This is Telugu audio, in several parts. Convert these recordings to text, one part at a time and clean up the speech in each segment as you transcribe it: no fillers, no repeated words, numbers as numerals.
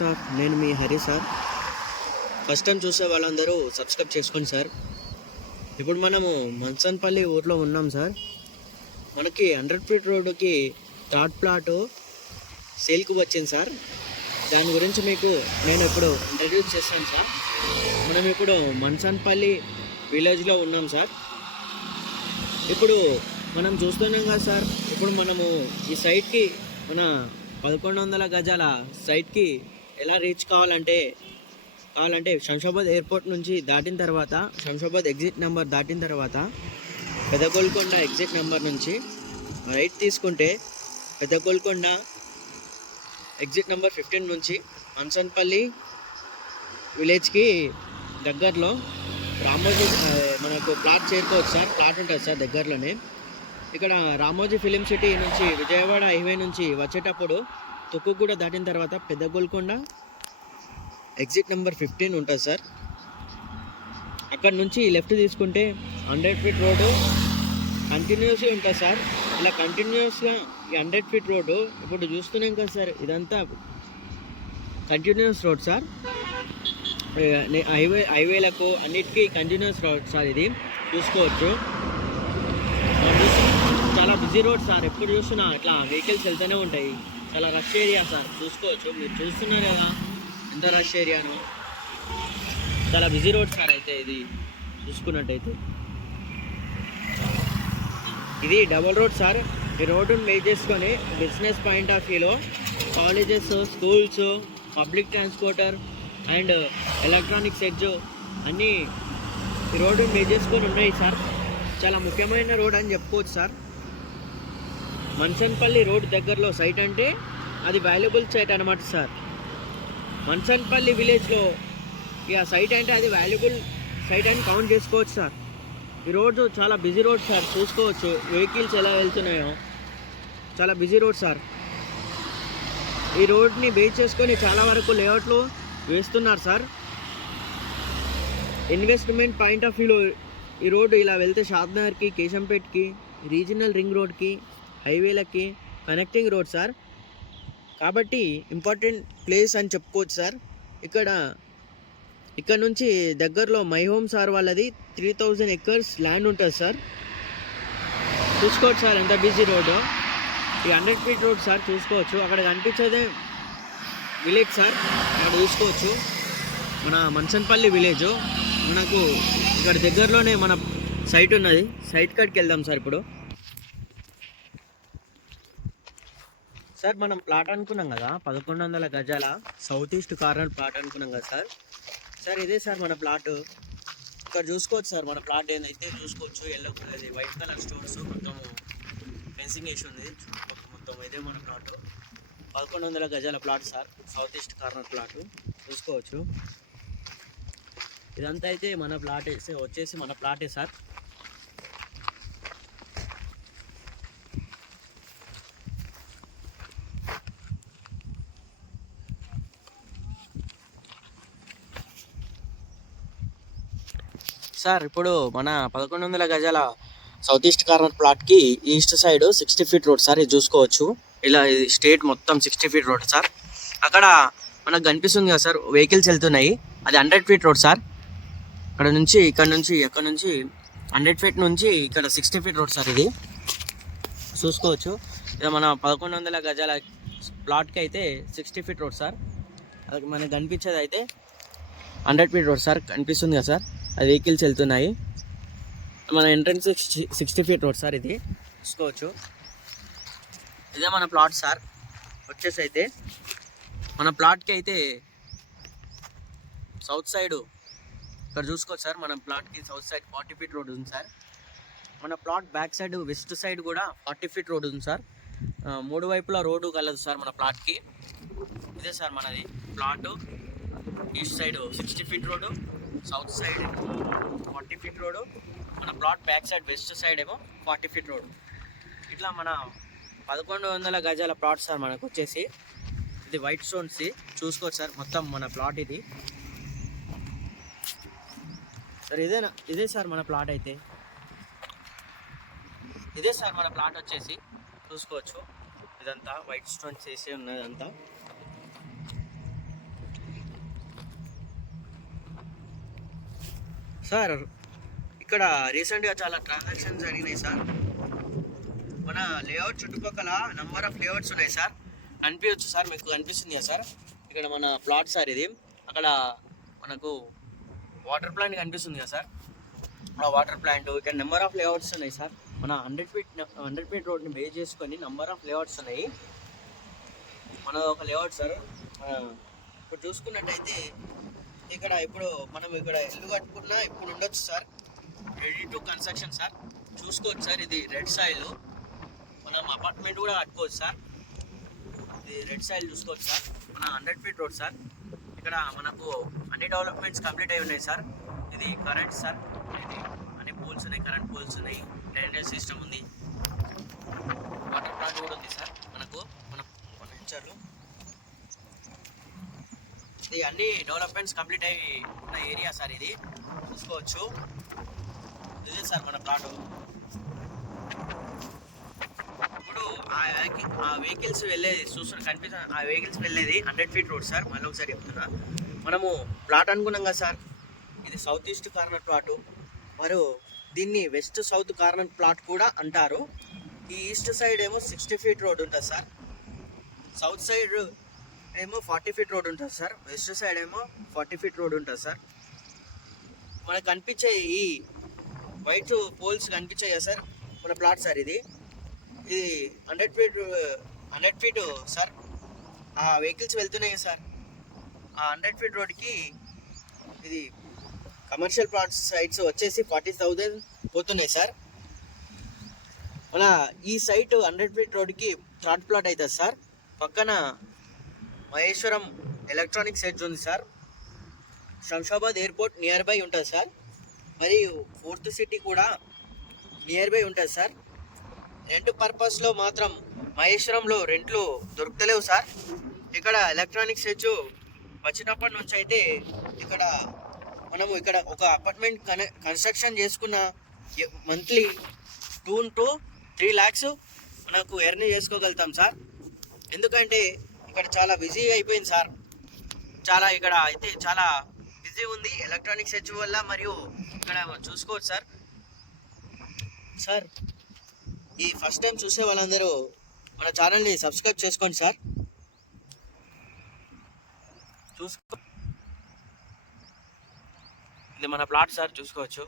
సార్ నేను మీ హరి సార్. ఫస్ట్ టైం చూసే వాళ్ళందరూ సబ్స్క్రైబ్ చేసుకోండి సార్. ఇప్పుడు మనము మన్సన్పల్లి ఊర్లో ఉన్నాం సార్. మనకి 100 ఫీట్ రోడ్డుకి థర్డ్ ప్లాటు సేల్కి వచ్చింది సార్. దాని గురించి మీకు నేను ఇప్పుడు ఇంట్రడ్యూస్ చేస్తాను సార్. మనం ఇప్పుడు మన్సన్పల్లి విలేజ్లో ఉన్నాం సార్. ఇప్పుడు మనం చూస్తున్నాం కదా సార్. ఇప్పుడు మనము ఈ సైట్కి మన 1100 గజాల సైట్కి ఎలా రీచ్ కావాలంటే శంషాబాద్ ఎయిర్పోర్ట్ నుంచి దాటిన తర్వాత, శంషాబాద్ ఎగ్జిట్ నెంబర్ దాటిన తర్వాత పెద్ద గోల్కొండ ఎగ్జిట్ నెంబర్ నుంచి రైట్ తీసుకుంటే పెద్ద గోల్కొండ ఎగ్జిట్ నెంబర్ 15 నుంచి మన్సన్పల్లి విలేజ్కి దగ్గరలో రామోజీ మనకు ప్లాట్ చేరుకోవచ్చు సార్. ప్లాట్ ఉంటుంది సార్ దగ్గరలోనే. ఇక్కడ రామోజీ ఫిలిం సిటీ నుంచి విజయవాడ హైవే నుంచి వచ్చేటప్పుడు తుక్కుగూడ దాటిన తర్వాత పెద్ద గోల్కొండ ఎగ్జిట్ నెంబర్ 15 ఉంటుంది సార్. అక్కడ నుంచి లెఫ్ట్ తీసుకుంటే 100 ఫీట్ రోడ్డు కంటిన్యూస్గా ఉంటుంది సార్. ఇలా కంటిన్యూస్గా ఈ 100 ఫీట్ రోడ్డు ఇప్పుడు చూస్తున్నాం కదా సార్. ఇదంతా కంటిన్యూస్ రోడ్ సార్. హైవేలకు అన్నిటికీ కంటిన్యూస్ రోడ్ సార్. ఇది చూసుకోవచ్చు. చాలా బిజీ రోడ్ సార్. ఎప్పుడు చూస్తున్నా ఇట్లా వెహికల్స్ వెళ్తూనే ఉంటాయి. చాలా రష్ ఏరియా సార్. చూసుకోవచ్చు, మీరు చూస్తున్నారు కదా ఎంత రష్ ఏరియాను. చాలా బిజీ రోడ్ సార్. అయితే ఇది చూసుకున్నట్టయితే ఇది డబల్ రోడ్ సార్. ఈ రోడ్డును మేక్ చేసుకొని బిజినెస్ పాయింట్ ఆఫ్ వ్యూలో colleges, schools, public transporter and electronics edge అన్నీ ఈ రోడ్డును మేక్ చేసుకొని ఉన్నాయి సార్. చాలా ముఖ్యమైన రోడ్ అని చెప్పుకోవచ్చు సార్. మన్సన్పల్లి రోడ్ దగ్గరలో సైట్ అంటే అది వాల్యుబుల్ సైట్ అనమాట సార్. మన్సన్పల్లి విలేజ్లో ఇక సైట్ అంటే అది వాల్యుబుల్ సైట్ అని కౌంట్ చేసుకోవచ్చు సార్. ఈ రోడ్డు చాలా బిజీ రోడ్ సార్. చూసుకోవచ్చు వెహికల్స్ ఎలా వెళ్తున్నాయో. చాలా బిజీ రోడ్ సార్. ఈ రోడ్ని బేస్ చేసుకొని చాలా వరకు లేఅవుట్లు వేస్తున్నారు సార్. ఇన్వెస్ట్మెంట్ పాయింట్ ఆఫ్ వ్యూలో ఈ రోడ్డు ఇలా వెళ్తే షాద్నగర్కి, కేశంపేట్కి, రీజనల్ రింగ్ రోడ్కి, హైవేలకి కనెక్టింగ్ రోడ్ సార్. కాబట్టి ఇంపార్టెంట్ ప్లేస్ అని చెప్పుకోవచ్చు సార్. ఇక్కడ నుంచి దగ్గరలో మై హోమ్ సార్ వాళ్ళది 3000 acres ల్యాండ్ ఉంటుంది సార్. చూసుకోవచ్చు సార్ ఎంత బిజీ రోడ్డు. ఈ 100 ఫీట్ రోడ్ సార్. చూసుకోవచ్చు అక్కడ కనిపించేదే విలేజ్ సార్. అక్కడ చూసుకోవచ్చు మన మన్సన్పల్లి విలేజ్. మనకు ఇక్కడ దగ్గరలోనే మన సైట్ ఉన్నది. సైట్ కాడికి వెళ్దాం సార్ ఇప్పుడు. సార్ మనం ప్లాట్ అనుకున్నాం కదా 1100 గజాల సౌత్ ఈస్ట్ కార్నర్ ప్లాట్ అనుకున్నాం కదా సార్. సార్ ఇదే సార్ మన ప్లాట్. ఇక్కడ చూసుకోవచ్చు సార్ మన ప్లాట్ ఏందైతే చూసుకోవచ్చు. Yellow colour white colour stones మొత్తం ఫెన్సింగ్ వేసి ఉంది. మొత్తం ఇదే మన ప్లాట్. 1100 గజాల plot sir. South east corner plot చూసుకోవచ్చు. ఇదంతా అయితే మన ప్లాట్ వచ్చేసి మన ప్లాటే సార్. సార్ ఇప్పుడు మన 1100 గజాల సౌత్ ఈస్ట్ కార్నర్ ప్లాట్కి east side 60 feet road sir. ఇది చూసుకోవచ్చు. ఇలా ఇది స్ట్రేట్ మొత్తం 60 ఫీట్ రోడ్ సార్. అక్కడ మనకు కనిపిస్తుంది కదా సార్ వెహికల్స్ వెళ్తున్నాయి. అది 100 ఫీట్ రోడ్ సార్. ఇక్కడ నుంచి 100 ఫీట్ నుంచి ఇక్కడ 60 ఫీట్ రోడ్ సార్. ఇది చూసుకోవచ్చు. ఇది మన 1100 గజాల ప్లాట్కి అయితే 60 ఫీట్ రోడ్ సార్. అది మనకు కనిపించేది అయితే 100 ఫీట్ రోడ్ సార్. కనిపిస్తుంది కదా సార్. అది వెహికల్స్ వెళ్తున్నాయి. మన ఎంట్రన్స్ 60 ఫీట్ రోడ్ సార్. ఇది చూసుకోవచ్చు. ఇదే మన ప్లాట్ సార్. వచ్చేసి అయితే మన ప్లాట్కి అయితే సౌత్ సైడ్ ఇక్కడ చూసుకోవచ్చు సార్. మన ప్లాట్కి సౌత్ సైడ్ 40 ఫీట్ రోడ్ ఉంది సార్. మన plot back side west side కూడా 40 ఫీట్ రోడ్ ఉంది సార్. 3 వైపులా రోడ్డు కలదు సార్ మన ప్లాట్కి. ఇదే సార్ మనది plot. East side 60 feet road, south side 40 feet road. మన plot back side west side ఏమో 40 ఫీట్ రోడ్. ఇట్లా మన 1100 గజాల ప్లాట్ సార్ మనకు వచ్చేసి. ఇది వైట్ స్టోన్స్ చూసుకోవచ్చు సార్. మొత్తం మన ప్లాట్ ఇది సార్. ఇదే సార్ మన ప్లాట్ అయితే. ఇదే సార్ మన ప్లాట్ వచ్చేసి చూసుకోవచ్చు. ఇదంతా వైట్ స్టోన్స్ వేసి ఉన్నదంతా. సార్ ఇక్కడ రీసెంట్గా చాలా ట్రాన్సాక్షన్స్ జరిగినాయి సార్. మన లేఅవుట్ చుట్టుపక్కల నెంబర్ ఆఫ్ లేఅవుట్స్ ఉన్నాయి సార్. కనిపించచ్చు సార్, మీకు కనిపిస్తుంది కదా సార్. ఇక్కడ మన ప్లాట్ సార్ ఇది. అక్కడ మనకు వాటర్ ప్లాంట్ కనిపిస్తుంది కదా సార్, ఆ వాటర్ ప్లాంట్. ఇక్కడ నెంబర్ ఆఫ్ లేఅవుట్స్ ఉన్నాయి సార్. మన 100 ఫీట్ రోడ్ని బేస్ చేసుకొని నెంబర్ ఆఫ్ లేఅవుట్స్ ఉన్నాయి. మన ఒక లేఅవుట్ సార్. ఇప్పుడు చూసుకున్నట్టయితే ఇక్కడ ఇప్పుడు మనం ఇక్కడ ఇల్లు కట్టుకున్నా ఇప్పుడు ఉండొచ్చు sir. Ready to construction sir. చూసుకోవచ్చు సార్, ఇది రెడ్ సాయిల్. మనం అపార్ట్మెంట్ కూడా కట్టుకోవచ్చు సార్. ఇది రెడ్ సాయిల్ చూసుకోవచ్చు సార్. మన 100 ఫీట్ రోడ్ సార్. ఇక్కడ మనకు అన్ని డెవలప్మెంట్స్ కంప్లీట్ అయి ఉన్నాయి సార్. ఇది కరెంట్ సార్. ఇది అన్ని పోల్స్ ఉన్నాయి, కరెంట్ పోల్స్ ఉన్నాయి, డ్రైనేజ్ సిస్టమ్ ఉంది, వాటర్ ప్లాంట్ కూడా ఉంది సార్. మనకు మన వెంచర్లు ఇది అన్ని డెవలప్మెంట్స్ కంప్లీట్ అయి ఉన్న ఏరియా సార్. ఇది చూసుకోవచ్చు. ఇదే సార్ మన ప్లాట్. ఇప్పుడు ఆ వెహికల్స్ వెళ్ళేది ఆ వెహికల్స్ వెళ్ళేది 100 ఫీట్ రోడ్ సార్. మళ్ళీ ఒకసారి చెప్తున్నా, మనము ప్లాట్ అనుకున్నాం కదా సార్. ఇది సౌత్ ఈస్ట్ కార్నర్ ప్లాటు, మరియు దీన్ని వెస్ట్ సౌత్ కార్నర్ ప్లాట్ కూడా అంటారు. ఈ ఈస్ట్ సైడ్ ఏమో 60 ఫీట్ రోడ్ ఉంటుంది సార్. సౌత్ సైడ్ ఏమో 40 ఫీట్ రోడ్ ఉంటుంది సార్. వెస్ట్ సైడ్ ఏమో 40 ఫీట్ రోడ్ ఉంటుంది సార్. మనకు కనిపించే ఈ వైట్ పోల్స్ కనిపించాయి కదా సార్, మన ప్లాట్ సార్. ఇది 100 ఫీట్ సార్. ఆ వెహికల్స్ వెళ్తున్నాయి కదా సార్. ఆ 100 ఫీట్ రోడ్కి ఇది కమర్షియల్ ప్లాట్స్ సైట్స్ వచ్చేసి 40,000 పోతున్నాయి సార్. మన ఈ సైట్ 100 ఫీట్ రోడ్కి థర్డ్ ప్లాట్ అవుతుంది సార్. పక్కన మహేశ్వరం ఎలక్ట్రానిక్స్ ఎడ్జ్ ఉంది sir. Shamshabad airport near by ఉంటుంది సార్. మరియు 4th సిటీ కూడా నియర్ బై ఉంటుంది సార్. రెంట్ పర్పస్లో మాత్రం మహేశ్వరంలో రెంట్లు దొరుకుతలేవు సార్. ఇక్కడ ఎలక్ట్రానిక్స్ ఎడ్జ్ వచ్చినప్పటి నుంచి అయితే ఇక్కడ మనము ఇక్కడ ఒక అపార్ట్మెంట్ కన్స్ట్రక్షన్ చేసుకున్న మంత్లీ 2 to 3 lakhs మనకు ఎర్న్ చేసుకోగలుగుతాం సార్. ఎందుకంటే ఇక్కడ చాలా బిజీ అయిపోయింది సార్. ఇక్కడ అయితే చాలా బిజీ ఉంది ఎలక్ట్రానిక్స్ ఎడ్జ్ వల్ల. మరియు ఇక్కడ చూసుకోవచ్చు సార్. సార్ ఈ ఫస్ట్ టైం చూసే వాళ్ళందరూ మన ఛానల్ని సబ్స్క్రైబ్ చేసుకోండి సార్. ఇది మన ప్లాట్ సార్, చూసుకోవచ్చు.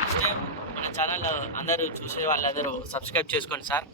ఫస్ట్ టైం మన ఛానల్ అందరూ చూసే వాళ్ళందరూ సబ్స్క్రైబ్ చేసుకోండి సార్.